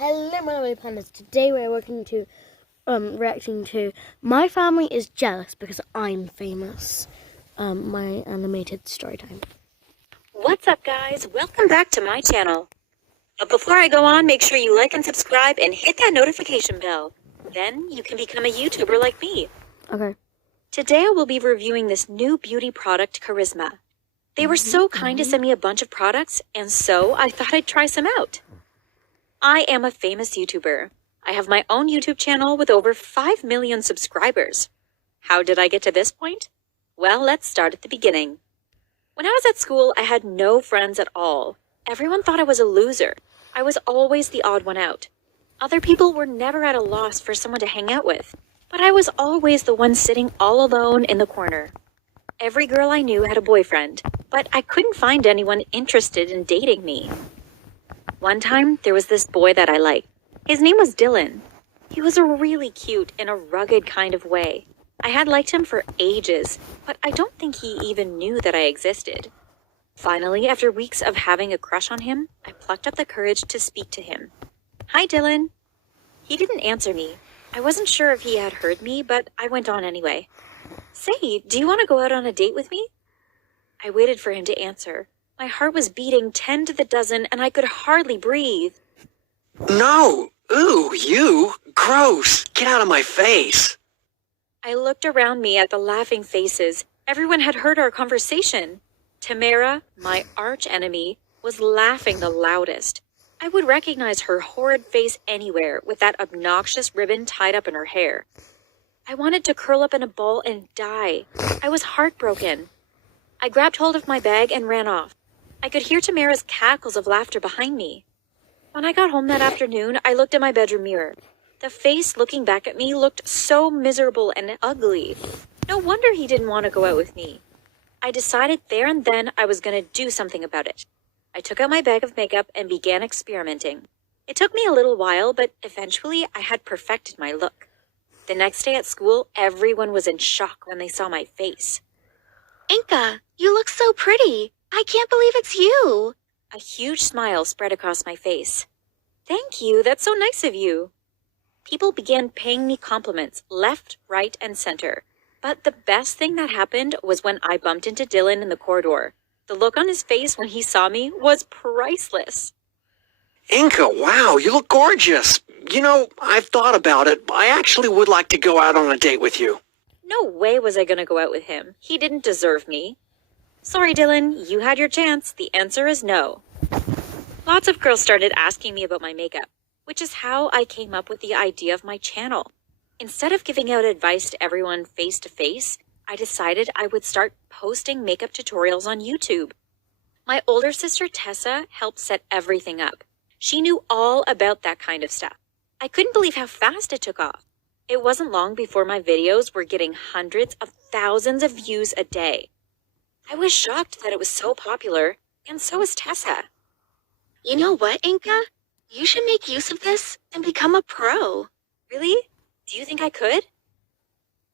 Hello, my lovely pandas. Today we're reacting to My Family is Jealous Because I'm Famous. My animated story time. What's up, guys? Welcome back to my channel. But before I go on, make sure you like and subscribe and hit that notification bell. Then you can become a YouTuber like me. Okay. Today I will be reviewing this new beauty product, Charisma. They were so kind to send me a bunch of products, and so I thought I'd try some out. I am a famous YouTuber. I have my own YouTube channel with over 5 million subscribers. How did I get to this point? Well, let's start at the beginning. When I was at school, I had no friends at all. Everyone thought I was a loser. I was always the odd one out. Other people were never at a loss for someone to hang out with, but I was always the one sitting all alone in the corner. Every girl I knew had a boyfriend, but I couldn't find anyone interested in dating me. One time, there was this boy that I liked. His name was Dylan. He was really cute in a rugged kind of way. I had liked him for ages, but I don't think he even knew that I existed. Finally, after weeks of having a crush on him, I plucked up the courage to speak to him. "Hi, Dylan." He didn't answer me. I wasn't sure if he had heard me, but I went on anyway. "Say, do you want to go out on a date with me?" I waited for him to answer. My heart was beating 10 to the dozen, and I could hardly breathe. No! Ooh, you! Gross! Get out of my face! I looked around me at the laughing faces. Everyone had heard our conversation. Tamara, my arch-enemy, was laughing the loudest. I would recognize her horrid face anywhere with that obnoxious ribbon tied up in her hair. I wanted to curl up in a ball and die. I was heartbroken. I grabbed hold of my bag and ran off. I could hear Tamara's cackles of laughter behind me. When I got home that afternoon, I looked at my bedroom mirror. The face looking back at me looked so miserable and ugly. No wonder he didn't want to go out with me. I decided there and then I was going to do something about it. I took out my bag of makeup and began experimenting. It took me a little while, but eventually I had perfected my look. The next day at school, everyone was in shock when they saw my face. Inka, you look so pretty. I can't believe it's you. A huge smile spread across my face. "Thank you, that's so nice of you." People began paying me compliments left, right, and center. But the best thing that happened was when I bumped into Dylan in the corridor. The look on his face when he saw me was priceless. Inka, wow, you look gorgeous! You know, I've thought about it. I actually would like to go out on a date with you. No way was I going to go out with him. He didn't deserve me. Sorry, Dylan, you had your chance. The answer is no. Lots of girls started asking me about my makeup, which is how I came up with the idea of my channel. Instead of giving out advice to everyone face to face, I decided I would start posting makeup tutorials on YouTube. My older sister Tessa helped set everything up. She knew all about that kind of stuff. I couldn't believe how fast it took off. It wasn't long before my videos were getting hundreds of thousands of views a day. I was shocked that it was so popular, and so was Tessa. You know what, Inka? You should make use of this and become a pro. Really? Do you think I could?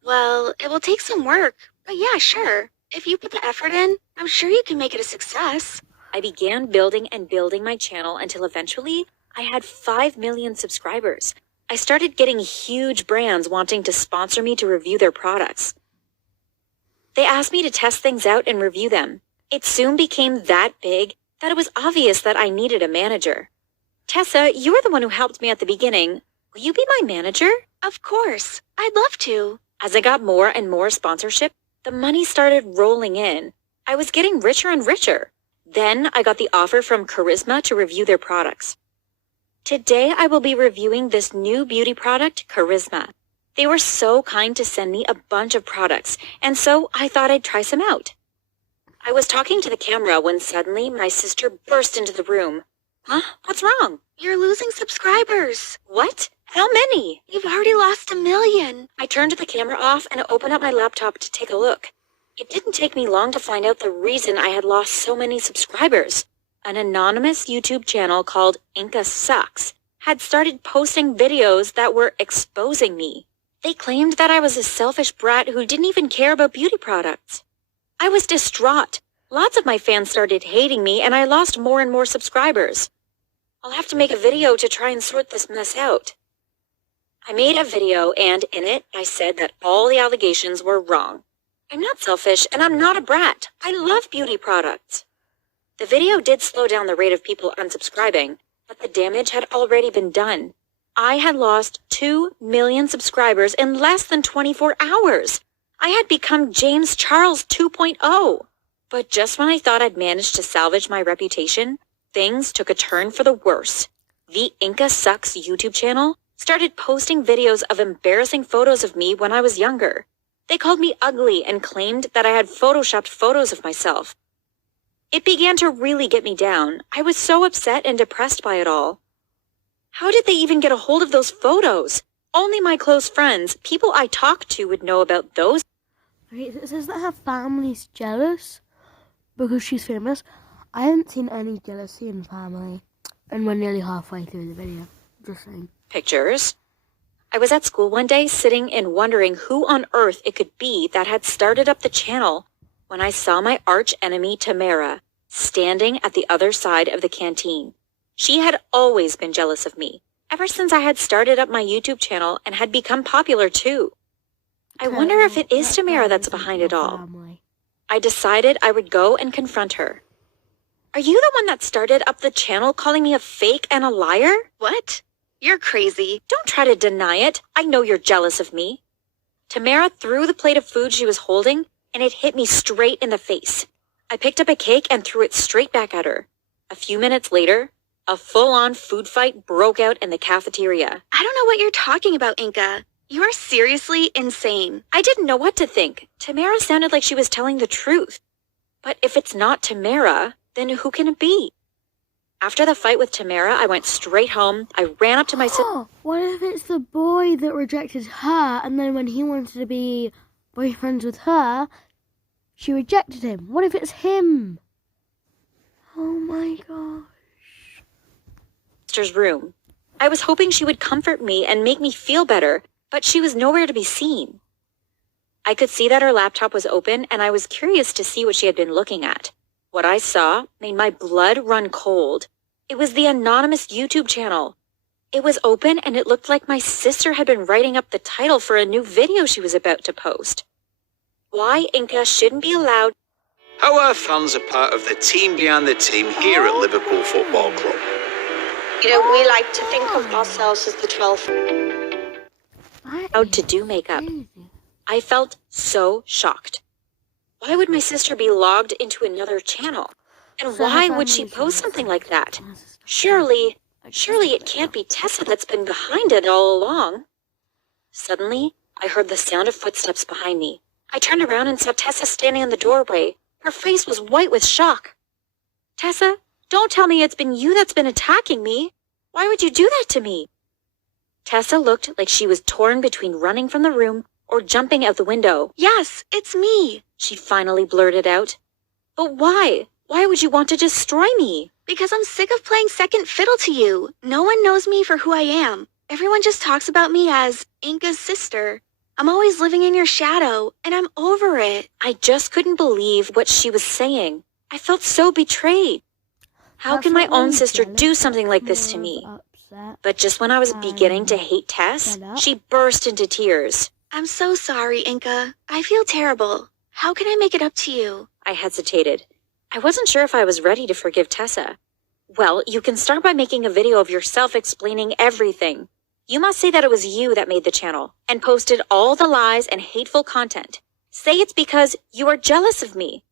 Well, it will take some work, but yeah, sure. If you put the effort in, I'm sure you can make it a success. I began building and building my channel until eventually I had 5 million subscribers. I started getting huge brands wanting to sponsor me to review their products. They asked me to test things out and review them. It soon became that big that it was obvious that I needed a manager. Tessa, you were the one who helped me at the beginning. Will you be my manager? Of course. I'd love to. As I got more and more sponsorship, the money started rolling in. I was getting richer and richer. Then I got the offer from Charisma to review their products. Today I will be reviewing this new beauty product, Charisma. They were so kind to send me a bunch of products, and so I thought I'd try some out. I was talking to the camera when suddenly my sister burst into the room. "Huh? What's wrong?" You're losing subscribers. "What? How many?" You've already lost 1 million. I turned the camera off and opened up my laptop to take a look. It didn't take me long to find out the reason I had lost so many subscribers. An anonymous YouTube channel called Inka Sucks had started posting videos that were exposing me. They claimed that I was a selfish brat who didn't even care about beauty products. I was distraught. Lots of my fans started hating me and I lost more and more subscribers. I'll have to make a video to try and sort this mess out. I made a video, and in it, I said that all the allegations were wrong. I'm not selfish, and I'm not a brat. I love beauty products. The video did slow down the rate of people unsubscribing, but the damage had already been done. I had lost 2 million subscribers in less than 24 hours. I had become James Charles 2.0. But just when I thought I'd managed to salvage my reputation, things took a turn for the worse. The Inca Sucks YouTube channel started posting videos of embarrassing photos of me when I was younger. They called me ugly and claimed that I had photoshopped photos of myself. It began to really get me down. I was so upset and depressed by it all. How did they even get a hold of those photos? Only my close friends, people I talked to, would know about those. Okay, so it says that her family's jealous because she's famous. I haven't seen any jealousy in family, and we're nearly halfway through the video. Just saying. Pictures. I was at school one day sitting and wondering who on earth it could be that had started up the channel when I saw my arch enemy Tamara standing at the other side of the canteen. She had always been jealous of me, ever since I had started up my YouTube channel and had become popular too. I wonder if it is Tamara that's behind it all. I decided I would go and confront her. Are you the one that started up the channel calling me a fake and a liar? What? You're crazy. Don't try to deny it. I know you're jealous of me. Tamara threw the plate of food she was holding, and it hit me straight in the face. I picked up a cake and threw it straight back at her. A few minutes later, a full-on food fight broke out in the cafeteria. I don't know what you're talking about, Inca. You are seriously insane. I didn't know what to think. Tamara sounded like she was telling the truth. But if it's not Tamara, then who can it be? After the fight with Tamara, I went straight home. I ran up to my sister. What if it's the boy that rejected her, and then when he wanted to be boyfriends with her, she rejected him? What if it's him? Oh my gosh. Sister's room. I was hoping she would comfort me and make me feel better, but she was nowhere to be seen. I could see that her laptop was open, and I was curious to see what she had been looking at. What I saw made my blood run cold. It was the anonymous YouTube channel. It was open, and it looked like my sister had been writing up the title for a new video she was about to post. Why Inca shouldn't be allowed. How our fans are part of the team behind the team here at Liverpool Football Club. You know, we like to think of ourselves as the 12th. Allowed to do makeup. I felt so shocked. Why would my sister be logged into another channel? And why would she post something like that? Surely it can't be Tessa that's been behind it all along. Suddenly, I heard the sound of footsteps behind me. I turned around and saw Tessa standing in the doorway. Her face was white with shock. Tessa, don't tell me it's been you that's been attacking me. Why would you do that to me? Tessa looked like she was torn between running from the room or jumping out the window. Yes, it's me. She finally blurted out. But why? Why would you want to destroy me? Because I'm sick of playing second fiddle to you. No one knows me for who I am. Everyone just talks about me as Inca's sister. I'm always living in your shadow, and I'm over it. I just couldn't believe what she was saying. I felt so betrayed. How can my own sister do something like this to me? But just when I was beginning to hate Tess, she burst into tears. I'm so sorry, Inca. I feel terrible. How can I make it up to you? I hesitated. I wasn't sure if I was ready to forgive Tessa. Well, you can start by making a video of yourself explaining everything. You must say that it was you that made the channel and posted all the lies and hateful content. Say it's because you are jealous of me.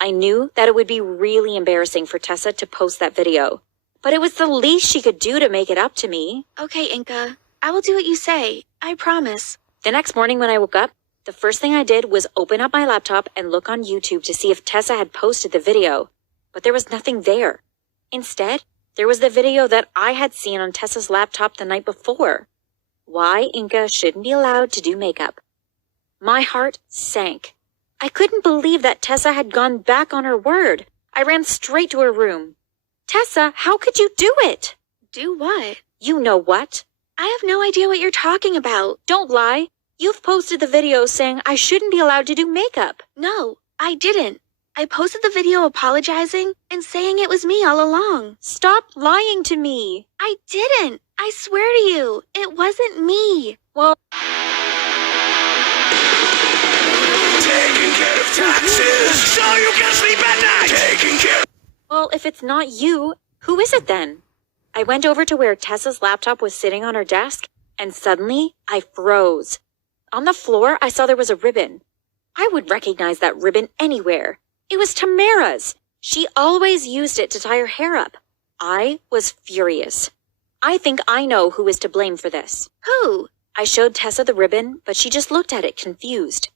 I knew that it would be really embarrassing for Tessa to post that video, but it was the least she could do to make it up to me. Okay, Inca. I will do what you say. I promise. The next morning when I woke up, the first thing I did was open up my laptop and look on YouTube to see if Tessa had posted the video, but there was nothing there. Instead, there was the video that I had seen on Tessa's laptop the night before. Why Inca shouldn't be allowed to do makeup. My heart sank. I couldn't believe that Tessa had gone back on her word. I ran straight to her room. Tessa, how could you do it? Do what? You know what? I have no idea what you're talking about. Don't lie. You've posted the video saying I shouldn't be allowed to do makeup. No, I didn't. I posted the video apologizing and saying it was me all along. Stop lying to me. I didn't. I swear to you, it wasn't me. Well, Taking care of taxes, so you can sleep at night. Taking care. well, if it's not you, who is it then? I went over to where Tessa's laptop was sitting on her desk, and suddenly I froze. On the floor, I saw there was a ribbon. I would recognize that ribbon anywhere. It was Tamara's. She always used it to tie her hair up. I was furious. I think I know who is to blame for this. Who? I showed Tessa the ribbon, but she just looked at it confused.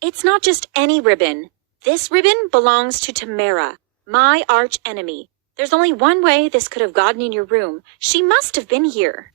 It's not just any ribbon. This ribbon belongs to Tamara, my arch enemy. There's only one way this could have gotten in your room. She must have been here.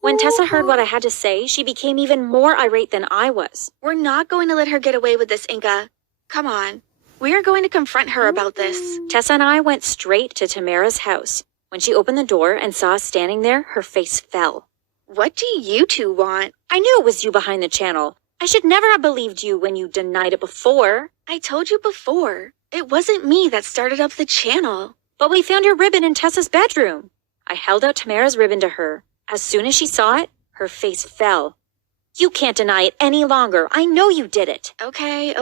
When Tessa heard what I had to say, she became even more irate than I was. We're not going to let her get away with this, Inka. Come on. We are going to confront her about this. Tessa and I went straight to Tamara's house. When she opened the door and saw us standing there, her face fell. What do you two want? I knew it was you behind the channel. I should never have believed you when you denied it before. I told you before. It wasn't me that started up the channel. But we found your ribbon in Tessa's bedroom. I held out Tamara's ribbon to her. As soon as she saw it, her face fell. You can't deny it any longer. I know you did it. Okay,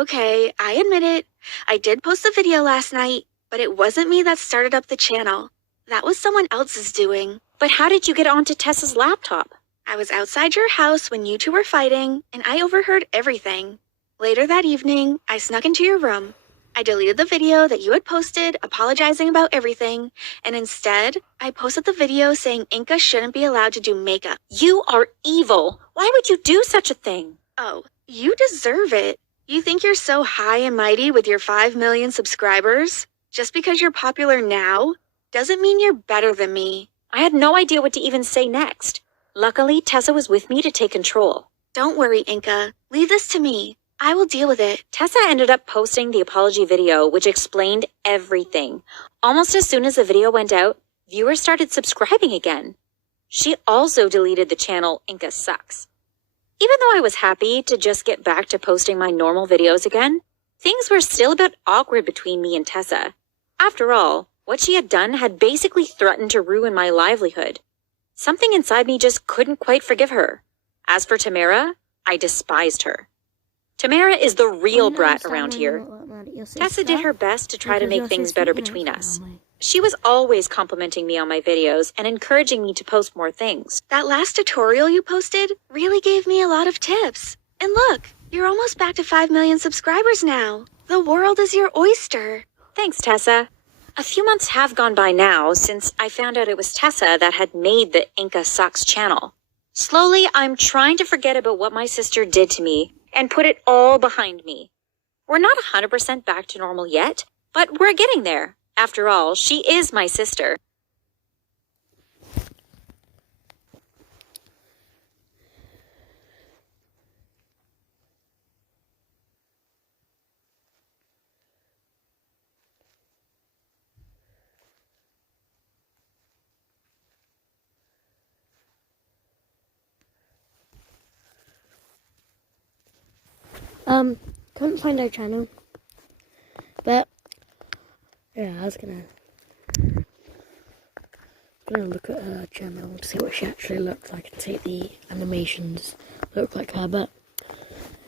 I admit it. I did post a video last night, but it wasn't me that started up the channel. That was someone else's doing. But how did you get onto Tessa's laptop? I was outside your house when you two were fighting, and I overheard everything. Later that evening, I snuck into your room. I deleted the video that you had posted apologizing about everything, and instead, I posted the video saying Inka shouldn't be allowed to do makeup. You are evil. Why would you do such a thing? Oh, you deserve it. You think you're so high and mighty with your 5 million subscribers? Just because you're popular now doesn't mean you're better than me. I had no idea what to even say next. Luckily, Tessa was with me to take control. Don't worry, Inka. Leave this to me. I will deal with it. Tessa ended up posting the apology video, which explained everything. Almost as soon as the video went out, viewers started subscribing again. She also deleted the channel Inka Sucks. Even though I was happy to just get back to posting my normal videos again, things were still a bit awkward between me and Tessa. After all, what she had done had basically threatened to ruin my livelihood. Something inside me just couldn't quite forgive her. As for Tamara, I despised her. Tamara is the real brat around here. Tessa did her best to try to make things better between us. She was always complimenting me on my videos and encouraging me to post more things. That last tutorial you posted really gave me a lot of tips. And look, you're almost back to 5 million subscribers now. The world is your oyster. Thanks, Tessa. A few months have gone by now since I found out it was Tessa that had made the Inka Sucks channel. Slowly, I'm trying to forget about what my sister did to me and put it all behind me. We're not 100% back to normal yet, but we're getting there. After all, she is my sister. Couldn't find our channel, but yeah, I was gonna look at her channel to see what she actually looks like and see if the animations look like her. But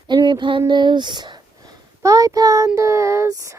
anyway, pandas, bye pandas.